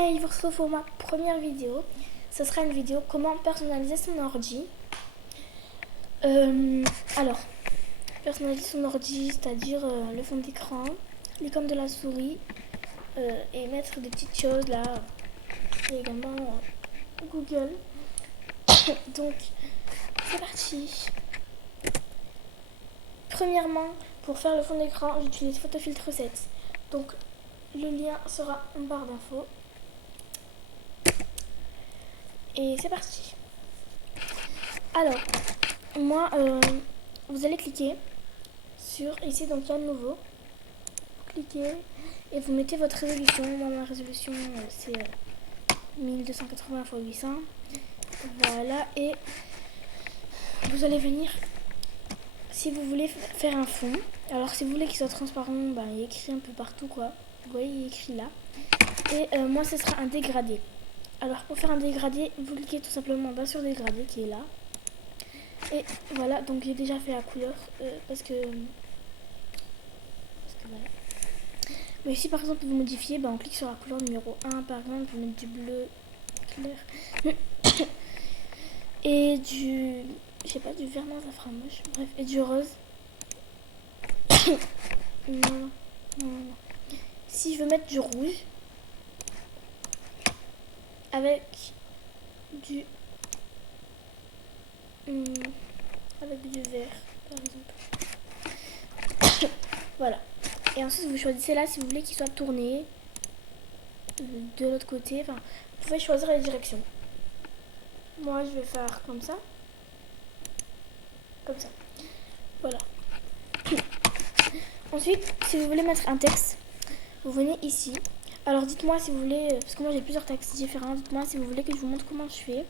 Hey, je vous retrouve pour ma première vidéo. Ce sera une vidéo comment personnaliser son ordi. Alors, personnaliser son ordi, c'est-à-dire le fond d'écran, l'icône de la souris et mettre des petites choses là. Et également Google. Donc, c'est parti. Premièrement, pour faire le fond d'écran, j'utilise Photofiltre 7. Donc, le lien sera en barre d'infos. Et c'est parti. Alors, moi, vous allez cliquer sur ici, donc il y a de nouveau. Cliquez et vous mettez votre résolution. Moi, ma résolution, c'est 1280 x 800. Voilà, et vous allez venir, si vous voulez faire un fond. Alors, si vous voulez qu'il soit transparent, ben, il est écrit un peu partout, quoi. Vous voyez, il est écrit là. Et moi, ce sera un dégradé. Alors, pour faire un dégradé, vous cliquez tout simplement bas sur dégradé qui est là. Et voilà, donc j'ai déjà fait la couleur parce que voilà. Mais si par exemple vous modifiez, on clique sur la couleur numéro 1 par exemple, vous mettez du bleu clair et du, je sais pas, du vert, non ça fera moche, bref, et du rose. non. Si je veux mettre du rouge avec du vert par exemple. Voilà. Et ensuite vous choisissez là si vous voulez qu'il soit tourné de l'autre côté. Enfin, vous pouvez choisir la direction. Moi je vais faire comme ça. Comme ça. Voilà. Ensuite, si vous voulez mettre un texte, vous venez ici. Alors dites-moi si vous voulez, parce que moi j'ai plusieurs textes différents, dites-moi si vous voulez que je vous montre comment je fais.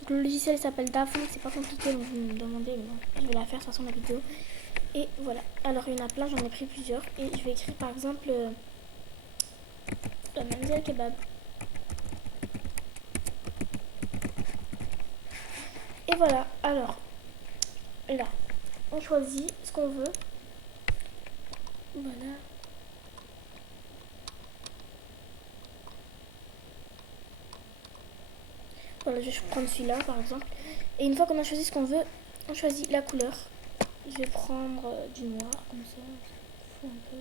Donc le logiciel s'appelle Dafont, c'est pas compliqué, donc vous me demandez, mais je vais la faire de toute façon la vidéo. Et voilà, alors il y en a plein, j'en ai pris plusieurs. Et je vais écrire par exemple la Manzil Kebab. Et voilà, alors là, on choisit ce qu'on veut. Voilà. Voilà, je vais prendre celui-là par exemple. Et une fois qu'on a choisi ce qu'on veut, on choisit la couleur. Je vais prendre du noir comme ça. Un peu.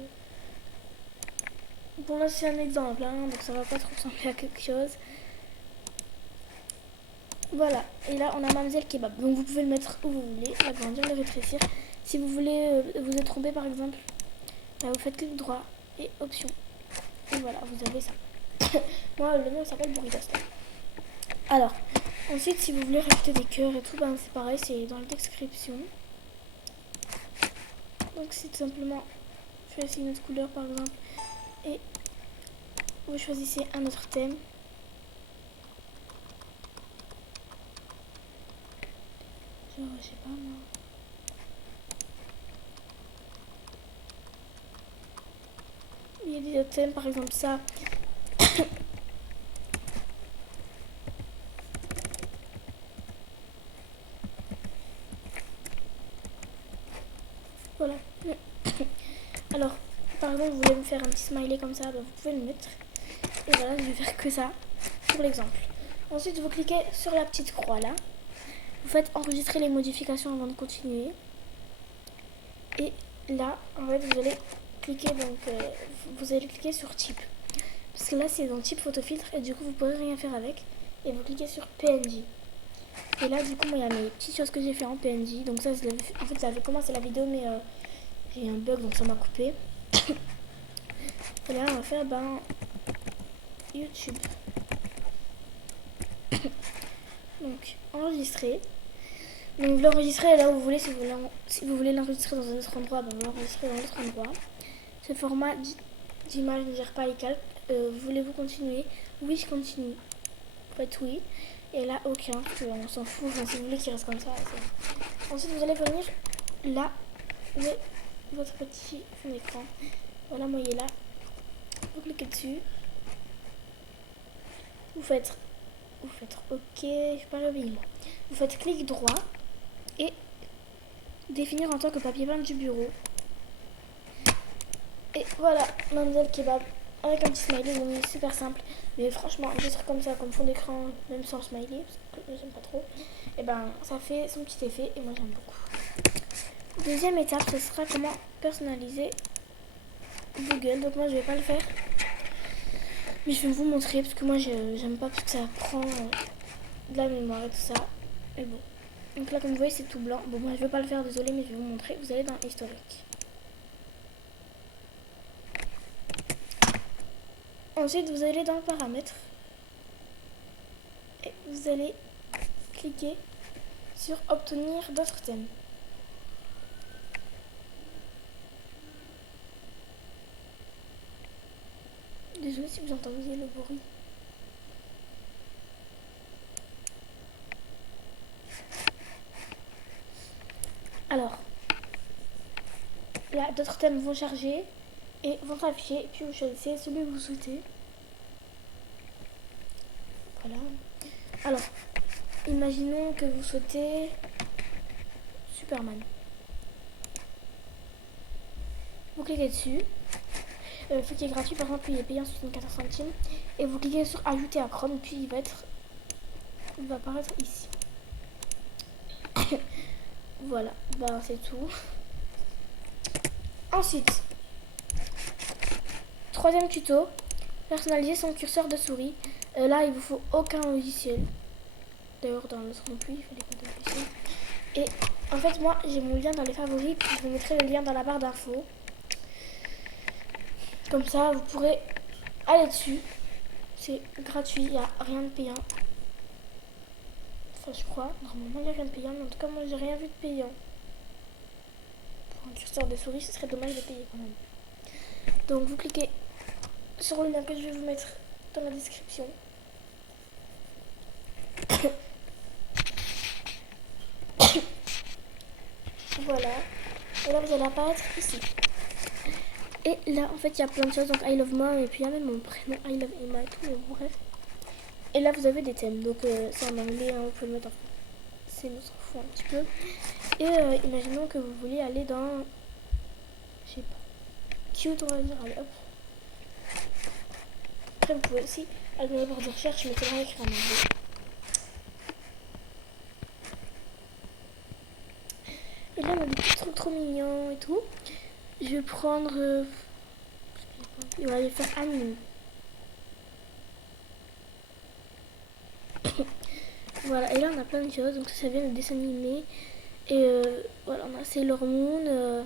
Bon là c'est un exemple, hein, donc ça va pas trop ressembler à quelque chose. Voilà, et là on a Mademoiselle Kebab. Donc vous pouvez le mettre où vous voulez, l'agrandir, le rétrécir. Si vous voulez vous êtes trompé par exemple, vous faites clic droit et option. Et voilà, vous avez ça. Moi le nom s'appelle Burritos. Alors, ensuite si vous voulez rajouter des cœurs et tout, c'est pareil, c'est dans la description. Donc c'est tout simplement, choisissez une autre couleur par exemple. Et vous choisissez un autre thème. Genre, je sais pas moi. Il y a des autres thèmes, par exemple ça. Voilà. Alors, par exemple, vous voulez me faire un petit smiley comme ça, vous pouvez le mettre. Et voilà, je vais faire que ça pour l'exemple. Ensuite, vous cliquez sur la petite croix là. Vous faites enregistrer les modifications avant de continuer. Et là, en fait, vous allez cliquer sur type. Parce que là, c'est dans type photofiltre et du coup, vous ne pourrez rien faire avec. Et vous cliquez sur PNJ. Et là, du coup, il y a mes petites choses que j'ai fait en PNJ. Donc ça, en fait, ça avait commencé la vidéo, mais j'ai eu un bug, donc ça m'a coupé. Et là, on va faire YouTube. Donc, enregistrer. Donc, vous l'enregistrez là où vous voulez. Si vous voulez l'enregistrer dans un autre endroit, vous l'enregistrez dans l'autre endroit. Ce format d'image ne gère pas les calques. Voulez-vous continuer? Oui, je continue. Faites oui. Et là, aucun. On s'en fout. Enfin, si vous voulez qu'il reste comme ça. Ensuite, vous allez venir là où est votre petit fond d'écran. Voilà, moi, il est là. Vous cliquez dessus. Vous faites OK. Je ne vais pas réveiller moi. Vous faites clic droit et définir en tant que papier peint du bureau. Et voilà, Mademoiselle Kebab avec un petit smiley, donc c'est super simple. Mais franchement, un petit truc comme ça, comme fond d'écran, même sans smiley, parce que j'aime pas trop, et ben ça fait son petit effet et moi j'aime beaucoup. Deuxième étape, ce sera comment personnaliser Google. Donc moi je vais pas le faire, mais je vais vous montrer parce que moi j'aime pas parce que ça prend de la mémoire et tout ça. Mais bon. Donc là comme vous voyez c'est tout blanc. Bon moi je vais pas le faire, désolé, mais je vais vous montrer. Vous allez dans historique. Ensuite vous allez dans paramètres. Et vous allez cliquer sur obtenir d'autres thèmes. Désolé si vous entendez le bruit. Alors, là, d'autres thèmes vont charger et vont s'afficher. Et puis vous choisissez celui que vous souhaitez. Voilà. Alors, imaginons que vous souhaitez Superman. Vous cliquez dessus. Fait qu'il est gratuit, par exemple, il est payant, ensuite 14 centimes. Et vous cliquez sur ajouter à Chrome, puis il va apparaître ici. Voilà, ben c'est tout. Ensuite, troisième tuto, personnaliser son curseur de souris. Là, il vous faut aucun logiciel. D'ailleurs, dans l'autre non plus, il fallait pas de logiciel. Et en fait, moi, j'ai mon lien dans les favoris, puis je vous mettrai le lien dans la barre d'infos. Comme ça, vous pourrez aller dessus. C'est gratuit, il n'y a rien de payant. Enfin, je crois. Normalement, il n'y a rien de payant, mais en tout cas, moi, j'ai rien vu de payant. Pour un curseur de souris, ce serait dommage de payer quand même. Donc, vous cliquez sur le lien que je vais vous mettre dans la description. Voilà. Et là, vous allez apparaître ici. Et là, en fait, il y a plein de choses. Donc, I love mom, et puis il y a même mon prénom, I love Emma et tout, mais bon, bref. Et là, vous avez des thèmes. Donc, c'est en anglais, hein, vous pouvez le mettre en français. C'est notre fou un petit peu. Et imaginons que vous voulez aller dans, je sais pas, cute, on va dire. Allez, hop. Après, vous pouvez aussi aller dans la barre de recherche, mais c'est vrai écrire en anglais. Et là, on a des petits trucs trop mignons et tout. Je vais prendre. On va aller faire anime. Voilà, et là, on a plein de choses. Donc, ça vient de dessins animés. Et voilà, on a Sailor Moon.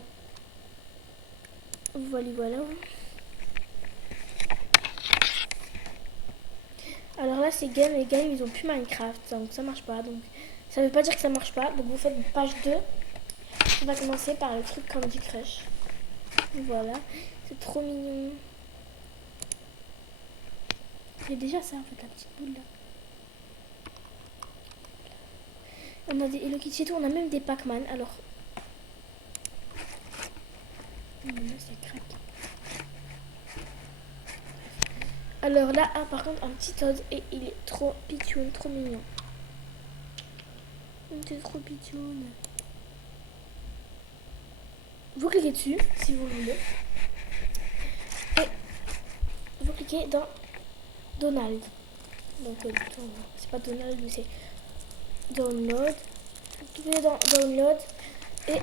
Voilà, voilà. Alors là, c'est game. Les games, ils ont plus Minecraft. Donc, ça marche pas. Donc, ça veut pas dire que ça marche pas. Donc, vous faites page 2. On va commencer par le truc Candy Crush. Voilà, c'est trop mignon. C'est déjà ça en fait, la petite boule là. On a des Hello Kitty et tout, on a même des Pac-Man. Alors, là ça craque. Alors là, par contre, un petit Todd et il est trop pitchoun, trop mignon. C'est trop pitchoun. Vous cliquez dessus si vous voulez. Et vous cliquez dans Donald. Donc, c'est pas Donald, mais c'est Download. Vous cliquez dans Download et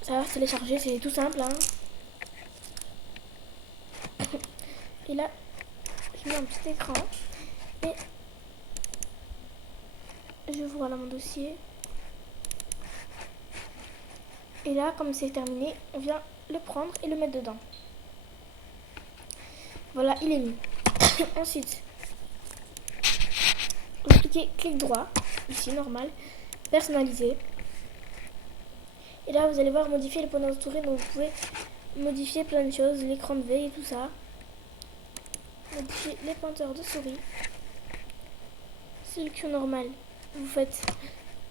ça va se télécharger, c'est tout simple. Hein. Et là, je mets un petit écran et je vois là mon dossier. Et là, comme c'est terminé, on vient le prendre et le mettre dedans. Voilà, il est mis. Ensuite, vous cliquez clic droit, ici normal, personnaliser. Et là, vous allez voir modifier les points entourés. Donc, vous pouvez modifier plein de choses, l'écran de veille et tout ça. Modifier les pointeurs de souris. Sélection normale, vous faites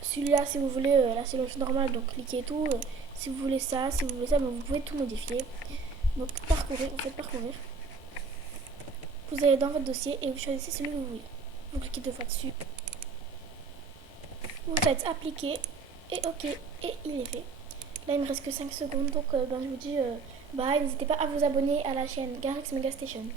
celui-là si vous voulez la sélection normale, donc cliquez tout. Si vous voulez ça, ben, vous pouvez tout modifier. Donc parcourir, vous faites parcourir. Vous allez dans votre dossier et vous choisissez celui que vous voulez. Vous cliquez 2 fois dessus. Vous faites appliquer et OK et il est fait. Là il me reste que 5 secondes, donc je vous dis Bye, n'hésitez pas à vous abonner à la chaîne Garrix Mega Station.